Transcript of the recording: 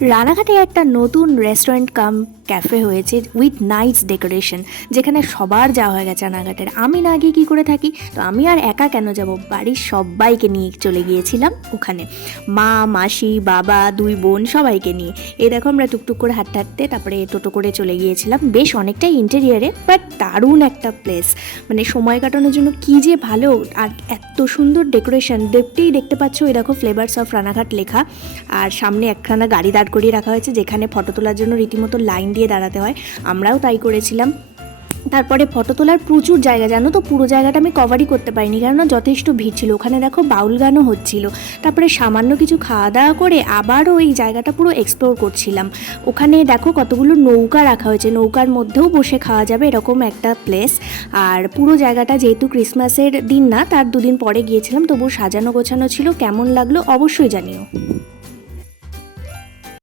রানাঘাটে একটা নতুন রেস্টুরেন্ট কাম ক্যাফে হয়েছে উইথ নাইস ডেকোরেশন, যেখানে সবার যাওয়া হয়ে গেছে রানাঘাটের। আমি না গিয়ে কী করে থাকি? তো আমি আর একা কেন যাব, বাড়ির সবাইকে নিয়ে চলে গিয়েছিলাম ওখানে, মা, মাসি, বাবা, দুই বোন সবাইকে নিয়ে। এই দেখো আমরা টুকটুক করে হাঁটতে হাঁটতে তারপরে টোটো করে চলে গিয়েছিলাম। বেশ অনেকটাই ইন্টেরিয়ারে, বাট দারুণ একটা প্লেস, মানে সময় কাটানোর জন্য কী যে ভালো। আর এত সুন্দর ডেকোরেশন, দেখতে পাচ্ছ এই দেখো ফ্লেভারস অফ রানাঘাট লেখা। আর সামনে একখানা গাড়ি দাঁড় করিয়ে রাখা হয়েছে, যেখানে ফটো তোলার জন্য রীতিমতো লাইন দিয়ে দাঁড়াতে হয়। আমরাও তাই করেছিলাম। তারপরে ফটো তোলার প্রচুর জায়গা, জানো তো, পুরো জায়গাটা আমি কভারই করতে পারিনি, কেননা যথেষ্ট ভিড় ছিল। ওখানে দেখো বাউল গানও হচ্ছিল। তারপরে সামান্য কিছু খাওয়া দাওয়া করে আবারও ওই জায়গাটা পুরো এক্সপ্লোর করছিলাম। ওখানে দেখো কতগুলো নৌকা রাখা হয়েছে, নৌকার মধ্যেও বসে খাওয়া যাবে, এরকম একটা প্লেস। আর পুরো জায়গাটা যেহেতু ক্রিসমাসের দিন না, তার দুদিন পরে গিয়েছিলাম, তবুও সাজানো গোছানো ছিল। কেমন লাগলো অবশ্যই জানিও।